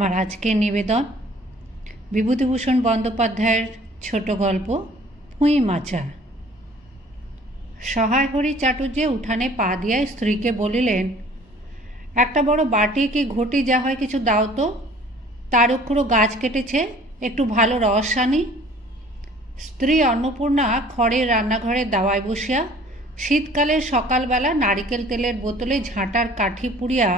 আমার আজকের নিবেদন। বিভূতিভূষণ বন্দ্যোপাধ্যায়ের ছোট গল্প পুঁই মাচা। সহায় হরি চাটুর্যে উঠানে পা দিয়া স্ত্রীকে বলিলেন, একটা বড় বাটি কি ঘটি যা হয় কিছু দাও তো। তার উপরও গাছ কেটেছে, একটু ভালো রস আনি। স্ত্রী অন্নপূর্ণা খড়ের রান্নাঘরে দাওয়ায় বসিয়া শীতকালে সকালবেলা নারিকেল তেলের বোতলে ঝাঁটার কাঠি পুড়িয়া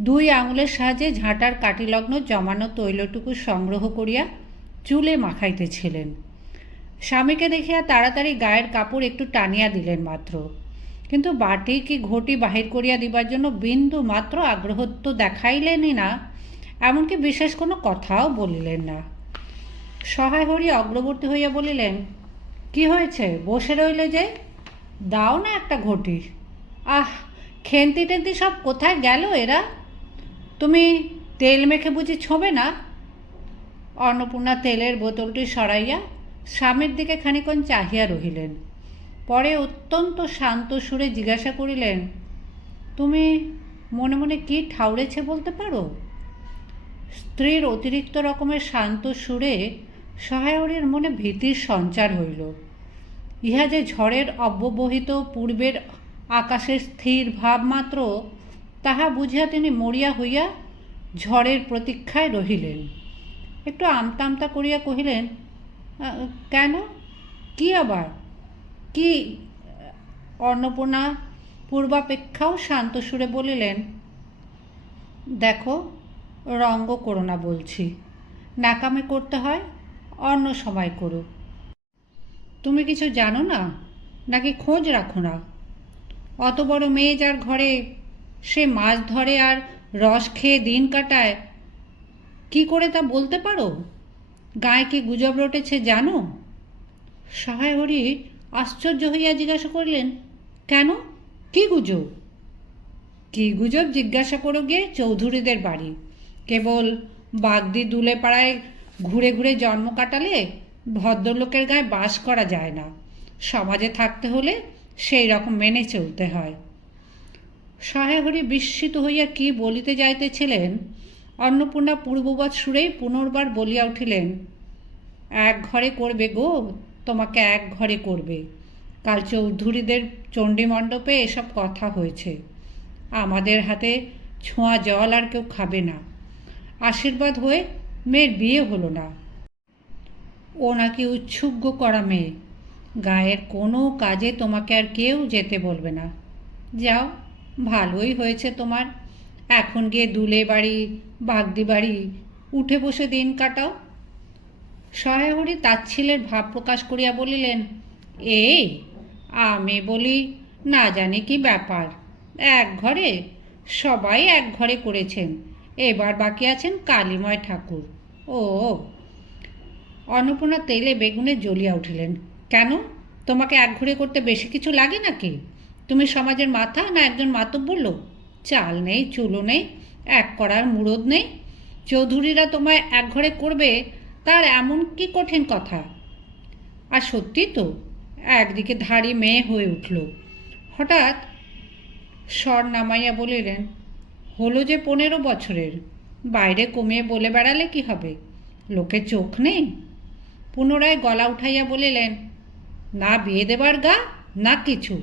দুই আঙুলের সাহায্যে ঝাঁটার কাটিলগ্ন জমানো তৈলটুকু সংগ্রহ করিয়া চুলে মাখাইতেছিলেন। স্বামীকে দেখিয়া তাড়াতাড়ি গায়ের কাপড় একটু টানিয়া দিলেন মাত্র। কিন্তু বাটি কি ঘটি বাহির করিয়া দিবার জন্য বিন্দু মাত্র আগ্রহ তো দেখাইলেনই না, এমনকি বিশেষ কোনো কথাও বলিলেন না। সহায় হরি অগ্রবর্তী হইয়া বলিলেন, কি হয়েছে? বসে রইলে যে? দাও না একটা ঘটি। আহ, খেন্তি টেন্তি সব কোথায় গেল এরা? তুমি তেল মেখে বুঝি ছোঁবে না? অন্নপূর্ণা তেলের বোতলটি সরাইয়া স্বামীর দিকে খানিক্ষণ চাহিয়া রহিলেন। পরে অত্যন্ত শান্ত সুরে জিজ্ঞাসা করিলেন, তুমি মনে মনে কি ঠাউরেছে বলতে পারো? স্ত্রীর অতিরিক্ত রকমের শান্ত সুরে সহায়রের মনে ভীতির সঞ্চার হইল। ইহা যে ঝড়ের অব্যবহিত পূর্বের আকাশের স্থির ভাব মাত্র তাহা বুঝিয়া তিনি মরিয়া হইয়া ঝড়ের প্রতীক্ষায় রহিলেন। একটু আমতা আমতা করিয়া কহিলেন কেন? কি আবার? কি, অন্নপূর্ণা পূর্বাপেক্ষাও শান্ত সুরে বলিলেন, দেখো, রঙ্গ করো না বলছি। নাকামে করতে হয়, অন্য সময় করো। তুমি কিছু জানো না? নাকি খোঁজ রাখো না? অত বড় মেয়ে যার ঘরে সে মাছ ধরে আর রস খেয়ে দিন কাটায়। কি করে তা বলতে পারো? গায়ে কি গুজব রটেছে জানো? সহায় হরি আশ্চর্য হইয়া জিজ্ঞাসা করলেন, কেন? কি গুজব? কি গুজব জিজ্ঞাসা করো গিয়ে চৌধুরীদের বাড়ি। কেবল বাগদি দুলে পাড়ায় ঘুরে ঘুরে জন্ম কাটালে ভদ্রলোকের গায়ে বাস করা যায় না। সমাজে থাকতে হলে সেই রকম মেনে চলতে হয়। সহায়হরি বিস্মিত হইয়া কি বলিতে যাইতেছিলেন? অন্নপূর্ণা পূর্ববৎ সুরেই পুনর্বার বলিয়া উঠিলেন, এক ঘরে করবে গো, তোমাকে এক ঘরে করবে। কাল চৌধুরীদের চণ্ডী মণ্ডপে এসব কথা হয়েছে। আমাদের হাতে ছোঁয়া জল আর কেউ খাবে না। আশীর্বাদ হয়ে মেয়ের বিয়ে হলো না। ও নাকি উৎসুগ্য করা মেয়ে। গায়ের কোনো কাজে তোমাকে আর কেউ যেতে বলবে না। যাও ভালোই হয়েছে তোমার। এখন গিয়ে দুলে বাড়ি, বাগদি বাড়ি, উঠে বসে দিন কাটাও। সহায়হরি তাচ্ছিলের ভাব প্রকাশ করিয়া বলিলেন, এই, আমি বলি, না জানি কি ব্যাপার। এক ঘরে, সবাই এক ঘরে করেছেন। এবার বাকি আছেন কালীময় ঠাকুর। ও, অন্নপূর্ণা তেলে বেগুনে জ্বলিয়া উঠিলেন, কেন? তোমাকে এক ঘরে করতে বেশি কিছু লাগে নাকি? তুমি সমাজের মাথা না একজন মাতব্বর লোক? চাল নেই, চুলো নেই, এক করার মুরদ নেই। চৌধুরীরা তোমায় এক ঘরে করবে, তার এমন কি কঠিন কথা? আর সত্যি তো, একদিকে ধাড়ি মেয়ে হয়ে উঠল। হঠাৎ স্বর নামাইয়া বলিলেন, হলো যে পনেরো বছরের, বাইরে কমিয়ে বলে বেড়ালে কি হবে? লোকে চোখ নেই? পুনরায় গলা উঠাইয়া বলিলেন, না বিয়ে দেবার গা, না কিছু।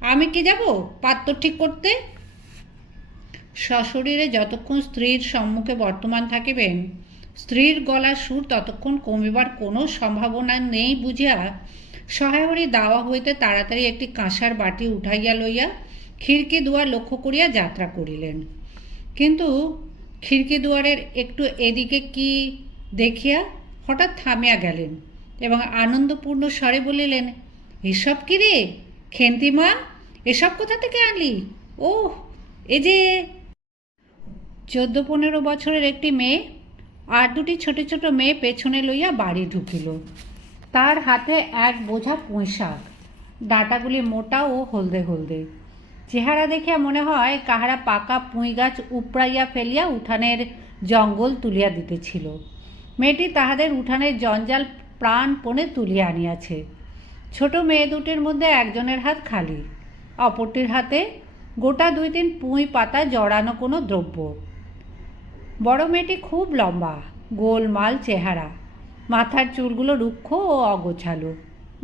আমি কি যাব? পাত্র ঠিক করতে? সশরীরে যতক্ষণ স্ত্রীর সম্মুখে বর্তমান থাকিবেন, স্ত্রীর গলার সুর ততক্ষণ কমিবার কোনো সম্ভাবনা নেই বুঝিয়া সহায়রী দাওয়া হইতে তাড়াতাড়ি একটি কাঁসার বাটি উঠাইয়া লইয়া খিড়কি দুয়ার লক্ষ্য করিয়া যাত্রা করিলেন। কিন্তু খিড়কি দুয়ারের একটু এদিকে কি দেখিয়া হঠাৎ থামিয়া গেলেন এবং আনন্দপূর্ণ স্বরে বলিলেন, এসব কি রে? খেন্তিমা, এসব কোথা থেকে আনলি? ও এ যে চোদ্দ পনেরো বছরের একটি মেয়ে আর দুটি ছোট ছোট মেয়ে পেছনে লইয়া বাড়ি ঢুকিল। তার হাতে এক বোঝা পুঁইশাক ডাঁটাগুলি মোটা ও হলদে হলদে। চেহারা দেখিয়া মনে হয় কাহারা পাকা পুঁই গাছ উপড়াইয়া ফেলিয়া উঠানের জঙ্গল তুলিয়া দিতেছিল। মেয়েটি তাহাদের উঠানের জঞ্জাল প্রাণপণে তুলিয়া আনিয়াছে। ছোট মেয়ে দুটির মধ্যে একজনের হাত খালি, অপরটির হাতে গোটা দুই তিন পুঁই পাতা জড়ানো কোনো দ্রব্য। বড় মেয়েটি খুব লম্বা গোলমাল চেহারা, মাথার চুলগুলো রুক্ষ ও অগোছালো,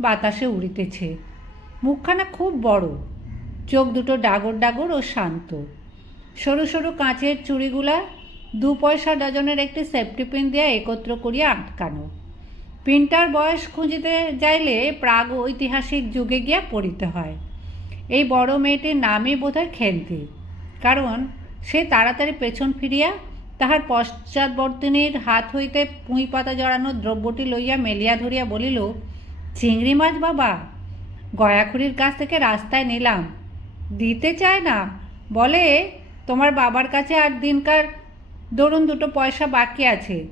বাতাসে উড়িতেছে, মুখখানা খুব বড়, চোখ দুটো ডাগর ডাগর ও শান্ত। সরু সরু কাঁচের চুড়িগুলা দু পয়সা ডজনের একটি সেফটি পিন দিয়ে একত্র করিয়া আটকানো। পিনটার বয়স খুঁজিতে যাইলে প্রাগ ঐতিহাসিক যুগে গিয়া পড়িতে হয়। এই বড় মেয়েটির নামই বোধহয় খেলতি। কারণ সে তাড়াতাড়ি পেছন ফিরিয়া তাহার পশ্চাৎবর্তিনীর হাত হইতে পুঁই পাতা জড়ানো দ্রব্যটি লইয়া মেলিয়া ধরিয়া বলিল, চিংড়ি মাছ বাবা গয়াখুরির কাছ থেকে রাস্তায় নিলাম। দিতে চায় না। বলে, তোমার বাবার কাছে আর দিনকার ধরুন দুটো পয়সা বাকি আছে।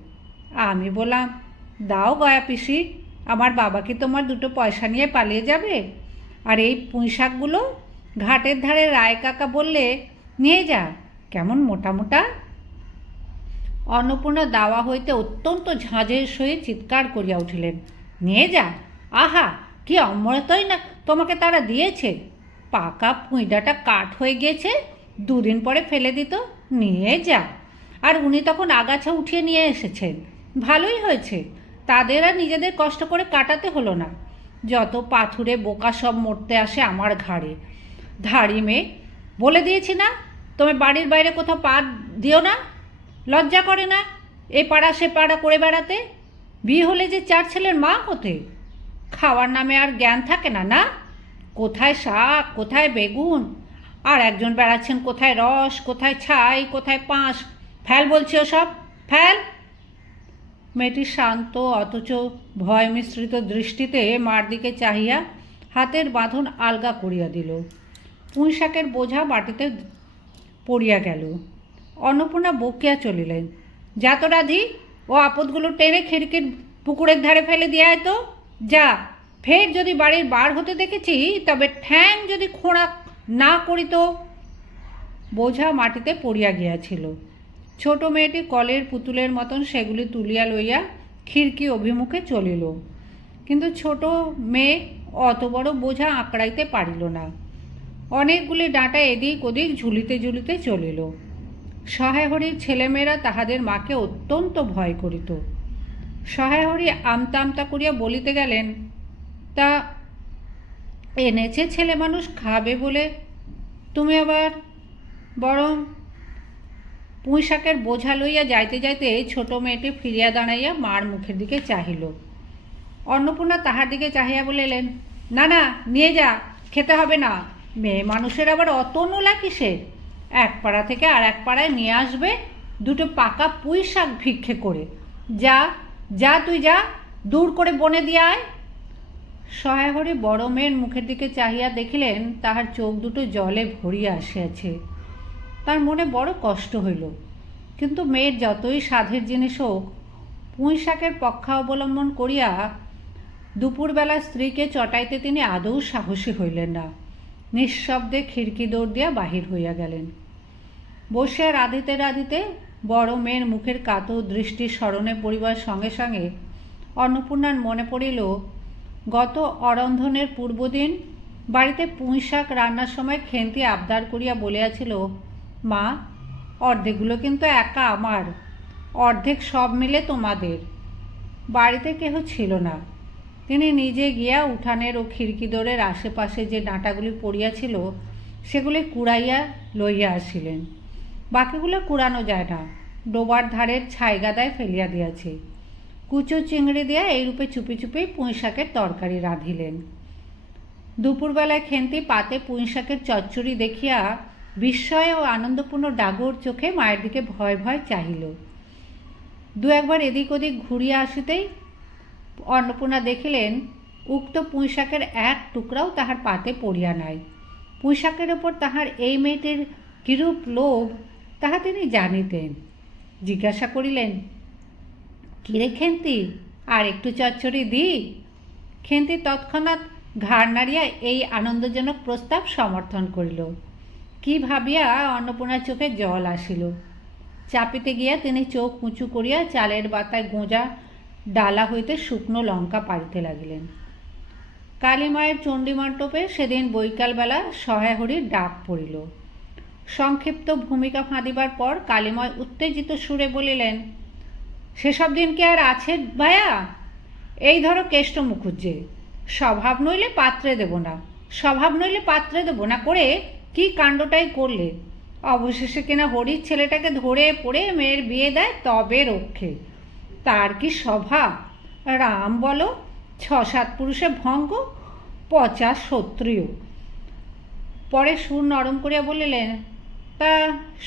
আমি বললাম দাও গয়া পিসি, আমার বাবা কি তোমার দুটো পয়সা নিয়ে পালিয়ে যাবে। আর এই পুঁই শাকগুলো ঘাটের ধারে রায় কাকা বললে, নিয়ে যা, কেমন মোটা মোটা। অন্নপূর্ণা দাওয়া হইতে অত্যন্ত ঝাঁঝের সহিত চিৎকার করিয়া উঠিলেন। নিয়ে যা, আহা, কি অমরতই না তোমাকে তারা দিয়েছে। পাকা পুঁইডাটা কাঠ হয়ে গিয়েছে, দুদিন পরে ফেলে দিত, নিয়ে যা। আর উনি তখন আগাছা উঠিয়ে নিয়ে এসেছেন। ভালোই হয়েছে তাদের আর নিজেদের কষ্ট করে কাটাতে হলো না। যত পাথুরে বোকা সব মরতে আসে আমার ঘাড়ে। ধাড়ি মেয়ে, বলে দিয়েছি না তুমি বাড়ির বাইরে কোথাও পা দিও না, লজ্জা করে না, এ পাড়া সে পাড়া করে বেড়াতে। বিয়ে হলে যে চার ছেলের মা হতে, খাওয়ার নামে আর জ্ঞান থাকে না না? কোথায় শাক, কোথায় বেগুন? আর একজন বেড়াচ্ছেন, কোথায় রস, কোথায় ছাই, কোথায় পাঁশ? ফেল বলছি সব ফেল। মেয়েটি শান্ত, অথচ ভয় মিশ্রিত দৃষ্টিতে মার দিকে চাহিয়া হাতের বাঁধন আলগা করিয়া দিল। পুঁই শাকের বোঝা বাটিতে পড়িয়া গেল। অন্নপূর্ণা বকিয়া চলিলেন, যা তো রাধি, ও আপদগুলো টেনে খিড়কির পুকুরের ধারে ফেলে দিয়ে তো। যা, ফের যদি বাড়ির বার হতে দেখেছি, তবে ঠ্যাং যদি খোঁড়া না করিত বোঝা মাটিতে পড়িয়া গিয়াছিল। ছোট মেয়েটি কলের পুতুলের মতন সেগুলি তুলিয়া লইয়া খিড়কি অভিমুখে চলিল। কিন্তু ছোট মেয়ে অত বড় বোঝা আঁকড়াইতে পারিল না। অনেকগুলি ডাঁটা এদিক ওদিক ঝুলিতে ঝুলিতে চলিল। সহায়হরির ছেলেমেয়েরা তাহাদের মাকে অত্যন্ত ভয় করিত। সহায়হরি আমতা আমতা করিয়া বলিতে গেলেন, তা এনেছে ছেলে মানুষ খাবে বলে? তুমি আবার বরং পুঁই শাকের বোঝা লইয়া যাইতে যাইতে ছোট মেয়েটি ফিরিয়া দাঁড়াইয়া মার মুখের দিকে চাহিল। অন্নপূর্ণা তাহার দিকে চাহিয়া বলিলেন, না না, নিয়ে যা, খেতে হবে না। মেয়ে মানুষের আবার অত নোলা কিসের এক পাড়া থেকে আর এক পাড়ায় নিয়ে আসবে দুটো পাকা পুঁই শাক ভিক্ষে করে। যা যা তুই যা, দূর করে বনে দিয়ে আয়। সহায়হরি বড় মেয়ের মুখের দিকে চাহিয়া দেখিলেন তাহার চোখ দুটো জলে ভরিয়া আসিয়াছে। তার মনে বড় কষ্ট হইল। কিন্তু মেয়ের যতই সাধের জিনিস হোক, পুঁই শাকের পক্ষা অবলম্বন করিয়া দুপুরবেলা স্ত্রীকে চটাইতে তিনি আদৌ সাহসী হইলেন না। নিঃশব্দে খিড়কি দৌড় দিয়া বাহির হইয়া গেলেন। বসে রাধিতে রাধিতে বড় মেয়ের মুখের কাতর দৃষ্টি স্মরণে পড়িবার সঙ্গে সঙ্গে অন্নপূর্ণার মনে পড়িল, গত অরন্ধনের পূর্বদিন বাড়িতে পুঁই শাক রান্নার সময় খেন্তি আবদার করিয়া বলিয়াছিল মা, অর্ধেকগুলো কিন্তু একা আমার। অর্ধেক সব মিলে তোমাদের। বাড়িতে কেহ ছিল না। তিনি নিজে গিয়া উঠানের ও খিড়কি দোরের আশেপাশে যে ডাঁটাগুলি পড়িয়াছিল সেগুলি কুড়াইয়া লইয়া আসিলেন। বাকিগুলো কুড়ানো যায় না। ডোবার ধারের ছাইগাদায় ফেলিয়া দিয়াছে। কুচো চিংড়ি দিয়া এইরূপে চুপি চুপি পুঁই শাকের তরকারি রাঁধিলেন। দুপুরবেলায় খেন্তি পাতে পুঁই শাকের চচ্চড়ি দেখিয়া বিস্ময় ও আনন্দপূর্ণ ডাগর চোখে মায়ের দিকে ভয় ভয় চাহিল। দু একবার এদিক ওদিক ঘুরিয়া আসিতেই অন্নপূর্ণা দেখিলেন, উক্ত পুঁইশাকের এক টুকরাও তাহার পাতে পড়িয়া নাই। পুঁইশাকের ওপর তাহার এই মেয়েটির কিরূপ লোভ, তাহা তিনি জানিতেন। জিজ্ঞাসা করিলেন, কিরে খেন্তি, আর একটু চচ্চড়ি দি? খেন্তি তৎক্ষণাৎ ঘাড় নাড়িয়া এই আনন্দজনক প্রস্তাব সমর্থন করিল। কি ভাবিয়া অন্নপূর্ণার চোখে জল আসিল। চাপিতে গিয়া তিনি চোখ উঁচু করিয়া চালের বাতায় গোঁজা ডালা হইতে শুকনো লঙ্কা পাড়িতে লাগিলেন। কালীমায়ের চণ্ডীমণ্ডপে সেদিন বৈকালবেলা সহায়হরির ডাক পড়িল। সংক্ষিপ্ত ভূমিকা ফাঁদিবার পর কালীময় উত্তেজিত সুরে বলিলেন, সেসব দিন কি আর আছে ভায়া? এই ধরো কেষ্ট মুখুজ্জে। স্বভাব নইলে পাত্রে দেব না। স্বভাব নইলে পাত্রে দেব না। করে কি কাণ্ডটাই করলে? অবশেষে কিনা হরির ছেলেটাকে ধরে পড়ে মেয়ের বিয়ে দেয় তবে রক্ষে। তার কি স্বভাব? রাম বলো ছ সাত পুরুষে ভঙ্গ পচাশ শত্রুও পরে সুর নরম করিয়া বলিলেন, তা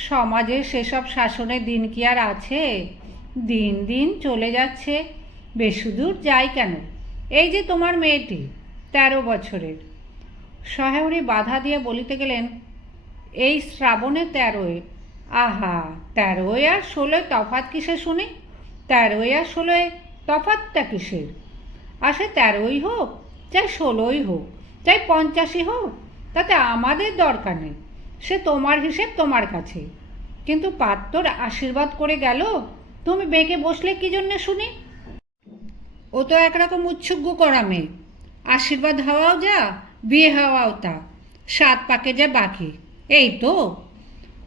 সমাজে সেসব শাসনের দিন কি আর আছে? দিন দিন চলে যাচ্ছে। বেশিদূর যাই কেন? এই যে তোমার মেয়েটি, তেরো বছরের। সহায়রী বাধা দিয়ে বলিতে গেলেন, এই শ্রাবণে তেরোয় আহা তেরোয় আর ষোলোয় তফাত কিসে শুনি? তেরোয় আর ষোলোয় তফাতটা কিসের? আসে তেরোই হোক, চাই ষোলোই হোক, চাই পঞ্চাশই হোক, তাতে আমাদের দরকার নেই। সে তোমার হিসেব তোমার কাছে। কিন্তু পাত্তর আশীর্বাদ করে গেল, তুমি বেঁকে বসলে কি জন্যে শুনি? ও তো একরকম উৎসুগ্য করা মেয়ে। আশীর্বাদ হওয়াও যা বিয়ে হওয়াও তা সাত পাকে যা বাকি। এই তো।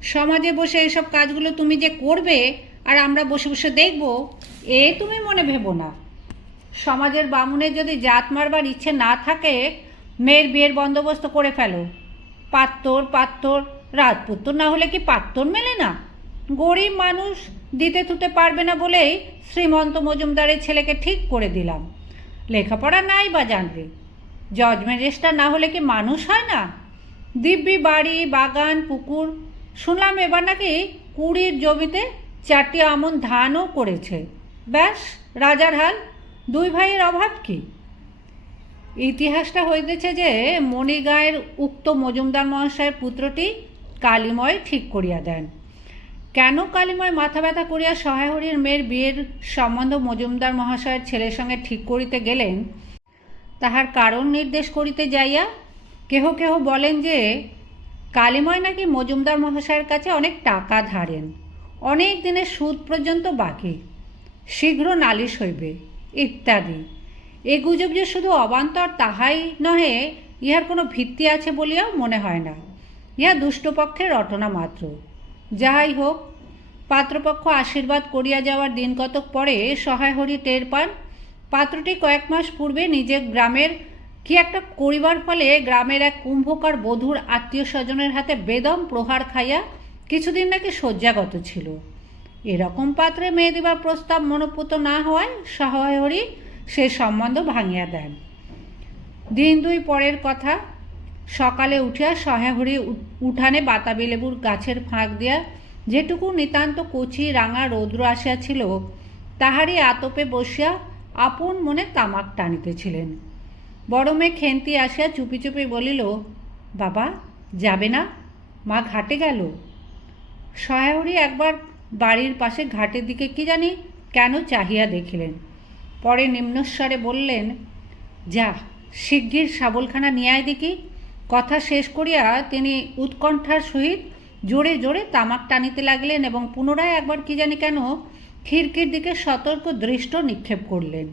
সমাজে বসে এইসব কাজগুলো তুমি যে করবে আর আমরা বসে বসে দেখব, এ তুমি মনে ভেবো না। সমাজের বামুনের যদি জাত মারবার ইচ্ছে না থাকে, মেয়ের বিয়ের বন্দোবস্ত করে ফেলো। পাত্তর পাত্তর, রাজপুত্র না হলে কি পাত্তর মেলে না? গরিব মানুষ দিতে থুতে পারবে না বলেই শ্রীমন্ত মজুমদারের ছেলেকে ঠিক করে দিলাম। লেখাপড়া নাই বা জানবে জজ ম্যাজিস্ট্রার না হলে কি মানুষ হয় না? দিব্যি বাড়ি, বাগান, পুকুর। শুনলাম এবার নাকি কুড়ির জমিতে চারটি আমন ধানও করেছে। ব্যাস, রাজার হাল। দুই ভাইয়ের অভাব কি? ইতিহাসটা হইতেছে যে মণিগাঁয়ের উক্ত মজুমদার মহাশয়ের পুত্রটি কালিময় ঠিক করিয়া দেন। কেন কালিময় মাথা ব্যথা করিয়া সহায়হরির মেয়ের বিয়ের সম্বন্ধ মজুমদার মহাশয়ের ছেলের সঙ্গে ঠিক করিতে গেলেন? তাহার কারণ নির্দেশ করিতে যাইয়া কেহ কেহ বলেন যে, কালিময় নাকি মজুমদার মহাশয়ের কাছে অনেক টাকা ধারেন, অনেক দিনের সুদ পর্যন্ত বাকি, শীঘ্র নালিশ হইবে, ইত্যাদি। এ গুজব যে শুধু অবান্তর তাহাই নহে, ইহার কোনো ভিত্তি আছে বলিয়াও মনে হয় না। ইহা দুষ্টপক্ষের রটনা মাত্র। যাহাই হোক, পাত্রপক্ষ আশীর্বাদ করিয়া যাওয়ার দিন কতক পরে সহায় হরি টের পান পাত্রটি কয়েক মাস পূর্বে নিজের গ্রামের কি একটা করিবার ফলে গ্রামের এক কুম্ভকার বধূর আত্মীয় স্বজনের হাতে বেদম প্রহার খাইয়া কিছুদিন নাকি শয্যাগত ছিল। এরকম পাত্রে মেয়ে দিবার প্রস্তাব মনোপুত না হওয়ায় সহায়হরি সে সম্বন্ধ ভাঙিয়া দেন। দিন দুই পরের কথা, সকালে উঠিয়া সহাহরি উঠানে বাতাবি লেবুর গাছের ফাঁক দিয়া যেটুকু নিতান্ত কচি রাঙা রৌদ্র আসিয়াছিল, তাহারই আতপে বসিয়া আপন মনে তামাক টানিতেছিলেন। বড় মেয়ে খেন্তি আসিয়া চুপি চুপি বলিল, বাবা, যাবে না, মা ঘাটে গেল। সহায়রি একবার বাড়ির পাশে ঘাটের দিকে কি জানি কেন চাহিয়া দেখিলেন। পরে নিম্নস্বরে বললেন, যা, শিগগির শাবলখানা নিয়ে দেখি। কথা শেষ করিয়া তিনি উৎকণ্ঠার সহিত জোরে জোরে তামাক টানিতে লাগলেন এবং পুনরায় একবার কি জানি কেন খিড়কির দিকে সতর্ক দৃষ্ট নিক্ষেপ করলেন।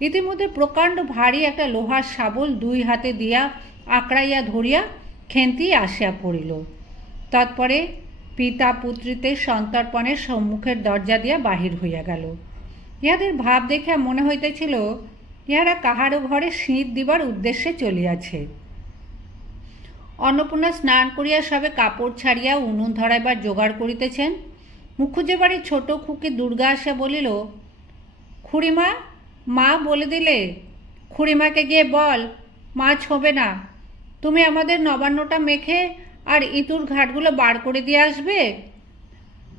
ইতিমধ্যে প্রকাণ্ড ভারী একটা লোহার শাবল দুই হাতে দিয়া আঁকড়াইয়া ধরিয়া খেন্তি আসিয়া পড়িল। তৎপরে পিতা পুত্রীতে সন্তর্পণের সম্মুখের দরজা দিয়া বাহির হইয়া গেল। ইহাদের ভাব দেখিয়া মনে হইতেছিল, ইহারা কাহারও ঘরে শীত দিবার উদ্দেশ্যে চলিয়াছে। অন্নপূর্ণা স্নান করিয়া সবে কাপড় ছাড়িয়া উনুন ধরাইবার জোগাড় করিতেছেন। মুখুজ্জে বাড়ির ছোট খুকি দুর্গা আসিয়া বলিল, খুড়িমা, মা বলে দিলে? খুড়িমাকে গিয়ে বল মাছ হবে না। তুমি আমাদের নবান্নটা মেখে আর ইতুর ঘাটগুলো বার করে দিয়ে আসবে?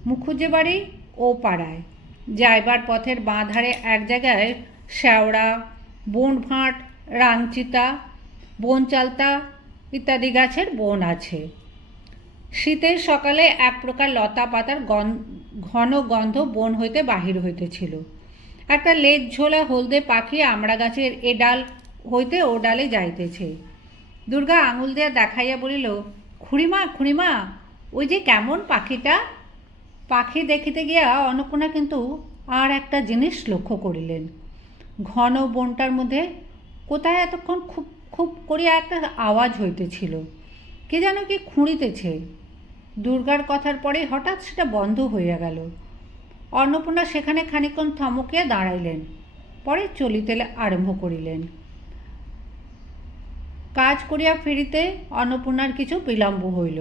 মুখুজ্জে বাড়ি ও পাড়ায়। যাইবার পথের বাঁধারে এক জায়গায় শ্যাওড়া, বন ভাঁট, রাংচিতা বন চালতা ইত্যাদি গাছের বন আছে। শীতের সকালে এক প্রকার লতা পাতার ঘন গন্ধ বন হইতে বাহির হইতেছিল। একটা লেজ ঝোলা হলদে পাখি আমড়া গাছের এ ডাল হইতে ও ডালে যাইতেছে। দুর্গা আঙুল দিয়া দেখাইয়া বলিল, খুঁড়িমা খুঁড়িমা, ওই যে কেমন পাখিটা? পাখি দেখিতে গিয়া অন্নপূর্ণা কিন্তু আর একটা জিনিস লক্ষ্য করিলেন। ঘন বনটার মধ্যে কোথায় এতক্ষণ খুব খুব করিয়া একটা আওয়াজ হইতেছিল। কে যেন কি খুঁড়িতেছে। দুর্গার কথার পরে হঠাৎ সেটা বন্ধ হইয়া গেল। অন্নপূর্ণা সেখানে খানিকক্ষণ থমকিয়া দাঁড়াইলেন, পরে চলিতে আরম্ভ করিলেন। কাজ করিয়া ফিরিতে অন্নপূর্ণার কিছু বিলম্ব হইল।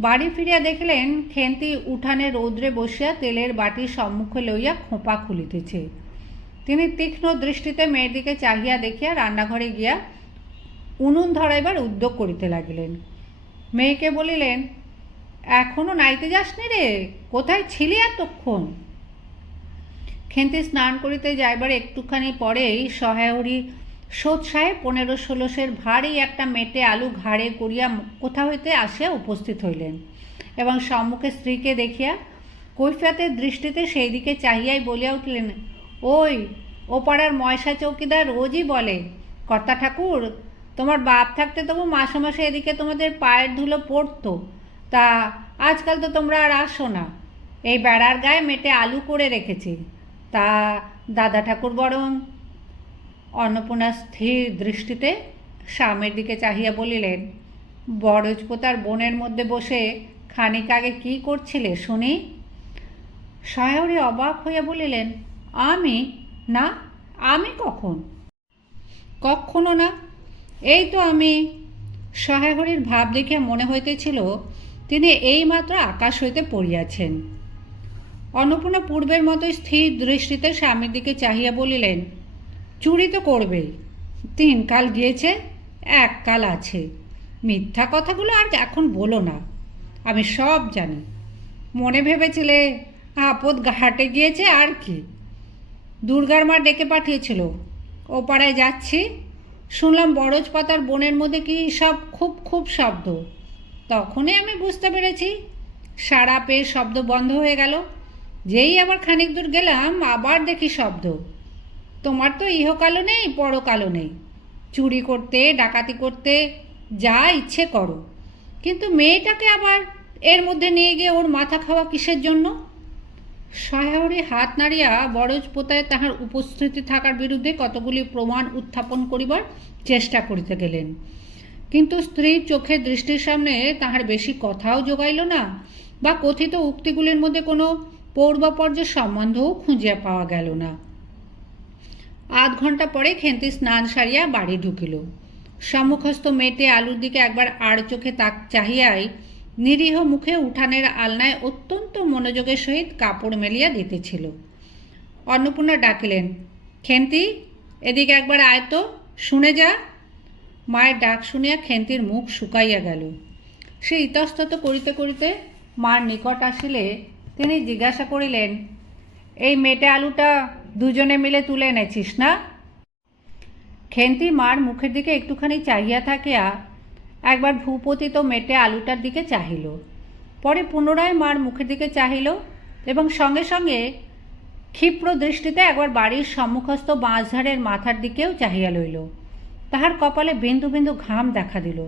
বাড়ি ফিরিয়া দেখিলেন খেন্তি উঠানে রৌদ্রে বসিয়া তেলের বাটির সম্মুখে লইয়া খোঁপা খুলিতেছে। তিনি তীক্ষ্ণ দৃষ্টিতে মেয়ের দিকে চাহিয়া দেখিয়া রান্নাঘরে গিয়া উনুন ধরাইবার উদ্যোগ করিতে লাগিলেন। মেয়েকে বলিলেন, এখনও নাইতে যাসনি রে? কোথায় ছিলি এতক্ষণ? খেন্তি স্নান করিতে যাইবার একটুখানি পরেই সহায়রী সোৎসাহে পনেরো ষোলোশের ভারী একটা মেটে আলু ঘাড়ে করিয়া কোথা হইতে আসিয়া উপস্থিত হইলেন এবং সম্মুখে স্ত্রীকে দেখিয়া কৈফিয়াতের দৃষ্টিতে সেই দিকে চাহিয়াই বলিয়া উঠলেন, ওই, ও পাড়ার ময়সা চৌকিদার রোজই বলে, কর্তা ঠাকুর তোমার বাপ থাকতে তবু মাসে মাসে এদিকে তোমাদের পায়ের ধুলো পড়তো। তা আজকাল তো তোমরা আর আসো না। এই বেড়ার গায়ে মেটে আলু করে রেখেছি। তা দাদা ঠাকুর বরং অন্নপূর্ণা স্থির দৃষ্টিতে স্বামীর দিকে চাহিয়া বলিলেন বরজপোতার বনের মধ্যে বসে খানিক আগে কী করছিলে শুনি? সহায়রী অবাক হইয়া বলিলেন, আমি? না, আমি কখন? কখনো না এই তো আমি। সহায়হরির ভাব দেখিয়া মনে হইতেছিল, তিনি এইমাত্র আকাশ হইতে পড়িয়াছেন। অন্নপূর্ণা পূর্বের মতো স্থির দৃষ্টিতে স্বামীর দিকে চাহিয়া বলিলেন, চুরি তো করবেই। তিন কাল গিয়েছে, এক কাল আছে। মিথ্যা কথাগুলো আর এখন বলো না। আমি সব জানি। মনে ভেবেছিলে আপদ ঘাটে গিয়েছে আর কি? দুর্গার মা ডেকে পাঠিয়েছিল। ও পাড়ায় যাচ্ছি। শুনলাম বরজ পাতার বনের মধ্যে কি সব খুব খুব শব্দ। তখনই আমি বুঝতে পেরেছি, সারা পেয়ে শব্দ বন্ধ হয়ে গেল। যেই আবার খানিক দূর গেলাম, আবার দেখি শব্দ। তোমার তো ইহকালও নেই, পরকালও নেই। চুরি করতে, ডাকাতি করতে যা ইচ্ছে করো। কিন্তু মেয়েটাকে আবার এর মধ্যে নিয়ে গিয়ে ওর মাথা খাওয়া কিসের জন্য? সহায়রী হাত নাড়িয়া বরজ পোতায় তাহার উপস্থিতি থাকার বিরুদ্ধে কতগুলি প্রমাণ উত্থাপন করিবার চেষ্টা করিতে গেলেন। কিন্তু স্ত্রীর চোখের দৃষ্টির সামনে তাহার বেশি কথাও যোগাইল না, বা কথিত উক্তিগুলির মধ্যে কোনো পূর্বপর্যের সম্বন্ধও খুঁজিয়া পাওয়া গেল না। আধ ঘণ্টা পরে খেন্তি স্নান সারিয়া বাড়ি ঢুকিল। সম্মুখস্থ মেটে আলুর দিকে একবার আড় চোখে তাক চাহিয়াই নিরীহ মুখে উঠানের আলনায় অত্যন্ত মনোযোগের সহিত কাপড় মেলিয়া দিতেছিল। অন্নপূর্ণা ডাকিলেন, খেন্তি, এদিকে একবার আয় তো, শুনে যা। মায়ের ডাক শুনিয়া খেন্তির মুখ শুকাইয়া গেল। সে ইতস্তত করিতে করিতে মার নিকট আসিলে তিনি জিজ্ঞাসা করিলেন, এই মেটে আলুটা দুজনে মিলে তুলে এনেছিস না? খেন্তি মার মুখের দিকে একটুখানি চাহিয়া থাকিয়া একবার ভূপতিত মেটে আলুটার দিকে চাহিল। পরে পুনরায় মার মুখের দিকে চাহিল এবং সঙ্গে সঙ্গে ক্ষিপ্র দৃষ্টিতে একবার বাড়ির সম্মুখস্থ বাঁশঝাড়ের মাথার দিকেও চাহিয়া লইল। তাহার কপালে বিন্দু বিন্দু ঘাম দেখা দিল।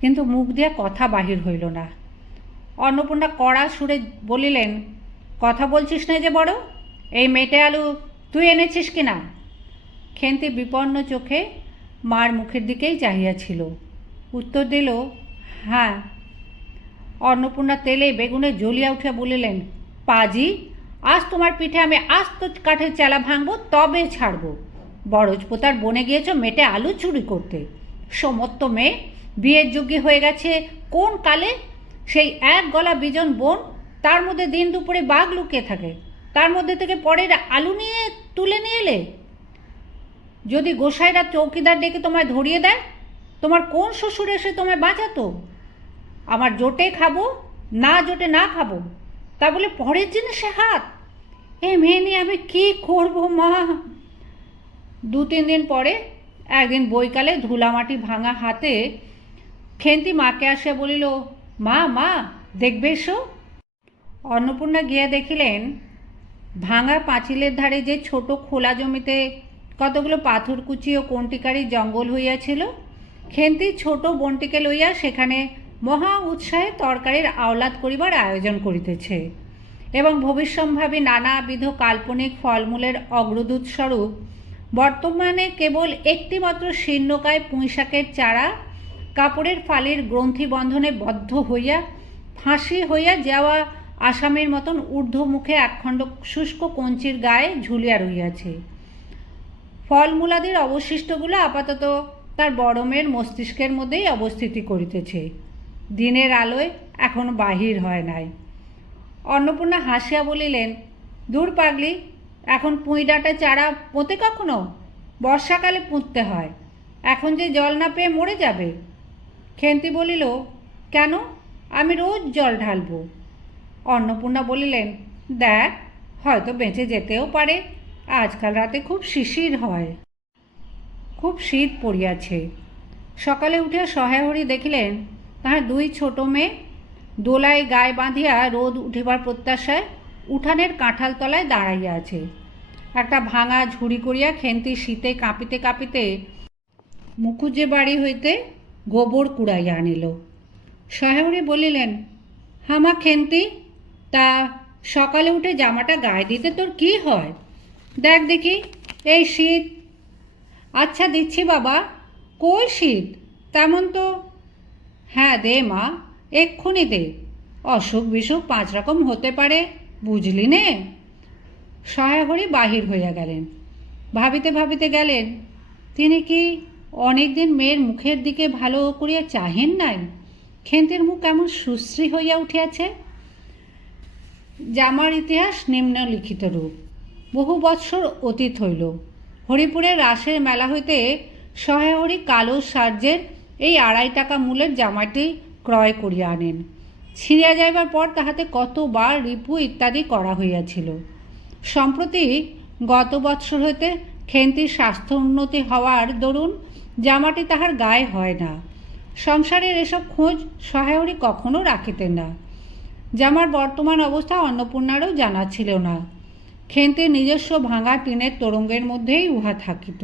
কিন্তু মুখ দিয়া কথা বাহির হইল না। অন্নপূর্ণা কড়া সুরে বলিলেন, কথা বলছিস না যে বড়? এই মেটে আলু তুই এনেছিস কি না খেন্তি বিপন্ন চোখে মার মুখের দিকেই চাহিয়াছিল। উত্তর দিল হ্যাঁ। অন্নপূর্ণা তেলে বেগুনে জ্বলিয়া উঠিয়া বলিলেন, পাজি, আজ তোমার পিঠে আমি আস্ত কাঠের চেলা ভাঙবো, তবে ছাড়বো। বরজপোতার বনে গিয়েছ মেটে আলু চুরি করতে। সমত্ত মেয়ে বিয়ের যোগ্যী হয়ে গেছে, কোন কালে? সেই এক গলা বিজন বোন, তার মধ্যে দিন দুপুরে বাঘ লুকিয়ে থাকে। তার মধ্যে থেকে পরের আলু নিয়ে তুলে নিয়ে এলে? যদি গোসাইরা চৌকিদার ডেকে তোমায় ধরিয়ে দেয় তোমার কোন শ্বশুর এসে তোমায় বাঁচাতো? আমার জোটে খাব, না জোটে না খাব। তা বলে পরের জিনিসে হাত। এ মেয়ে নিয়ে আমি কী করব, মা? দু তিন দিন পরে একদিন বৈকালে ধুলামাটি ভাঙা হাতে খেন্তি মাকে আসে বলিল, মা মা, দেখবে এসো। অন্নপূর্ণা গিয়া দেখিলেন, ভাঙা পাঁচিলের ধারে যে ছোট খোলা জমিতে কতগুলো পাথর কুচি ও কণ্টিকারি জঙ্গল হইয়াছিল খেন্তি ছোট বনটিকে লইয়া সেখানে মহা উৎসাহে তরকারির আওলাদ করিবার আয়োজন করিতেছে এবং ভবিষ্যম্ভাবী নানাবিধ কাল্পনিক ফলমূলের অগ্রদূত স্বরূপ বর্তমানে কেবল একটিমাত্র শীর্ণকায় পুঁইশাকের চারা কাপড়ের ফালির গ্রন্থি বন্ধনে বদ্ধ হইয়া, ফাঁসি হইয়া যাওয়া আসামের মতন ঊর্ধ্বমুখে একখণ্ড শুষ্ক কঞ্চির গায়ে ঝুলিয়া রহিয়াছে। ফলমূলাদির অবশিষ্টগুলো আপাতত তার বড়মের মস্তিষ্কের মধ্যেই অবস্থিতি করিতেছে। দিনের আলোয় এখনও বাহির হয় নাই। অন্নপূর্ণা হাসিয়া বলিলেন দূর পাগলি, এখন পুঁই ডাঁটা চারা পোঁতে কখনো? বর্ষাকালে পুঁততে হয়, এখন যে জল না পেয়ে মরে যাবে? খেন্তি বলিল, কেন? আমি রোজ জল ঢালবো। অন্নপূর্ণা বলিলেন, দেখ, হয়তো বেঁচে যেতেও পারে, আজকাল রাতে খুব শিশির হয়। খুব শীত পড়িয়াছে। সকালে উঠিয়া সহায়হরি দেখিলেন, তাহার দুই ছোট মেয়ে দোলায় গায়ে বাঁধিয়া রোদ উঠিবার প্রত্যাশায় উঠানের কাঁঠাল তলায় দাঁড়াইয়া আছে। একটা ভাঙা ঝুড়ি করিয়া খেন্তি শীতে কাঁপিতে কাঁপিতে মুখুজ্জে বাড়ি হইতে গোবর কুড়াইয়া আনিল। সহায়রি বলিলেন হামা খেন্তি, তা সকালে উঠে জামাটা গায়ে দিতে তোর কি হয়? দেখ দেখি, এই শীত আচ্ছা দিচ্ছি বাবা। শীত, তেমন তো। হ্যাঁ দে মা, এক্ষুনি দে। অসুখ বিসুখ পাঁচ রকম হতে পারে, বুঝলি নে? সহায়হরি বাহির হইয়া গেলেন। ভাবিতে ভাবিতে গেলেন, তিনি কি অনেকদিন মেয়ের মুখের দিকে ভালো করিয়া চাহেন নাই? খেন্তির মুখ কেমন সুশ্রী হইয়া উঠিয়াছে? জামার ইতিহাস নিম্নলিখিত রূপ। বহু বৎসর অতীত হইল হরিপুরের রাসের মেলা হইতে সহায়হরি কালো সার্যের এই আড়াই টাকা মূল্যের জামাটি ক্রয় করিয়া আনেন। ছিঁড়িয়া যাইবার পর তাহাতে কতবার রিপু ইত্যাদি করা হইয়াছিল। সম্প্রতি গত বৎসর হইতে খেন্তির স্বাস্থ্য উন্নতি হওয়ার দরুন জামাটি তাহার গায়ে হয় না। সংসারের এসব খোঁজ সহায়রি কখনো রাখিতেন না। জামার বর্তমান অবস্থা অন্নপূর্ণারও জানা ছিল না। খেন্তির নিজস্ব ভাঙা টিনের তরঙ্গের মধ্যেই উহা থাকিত।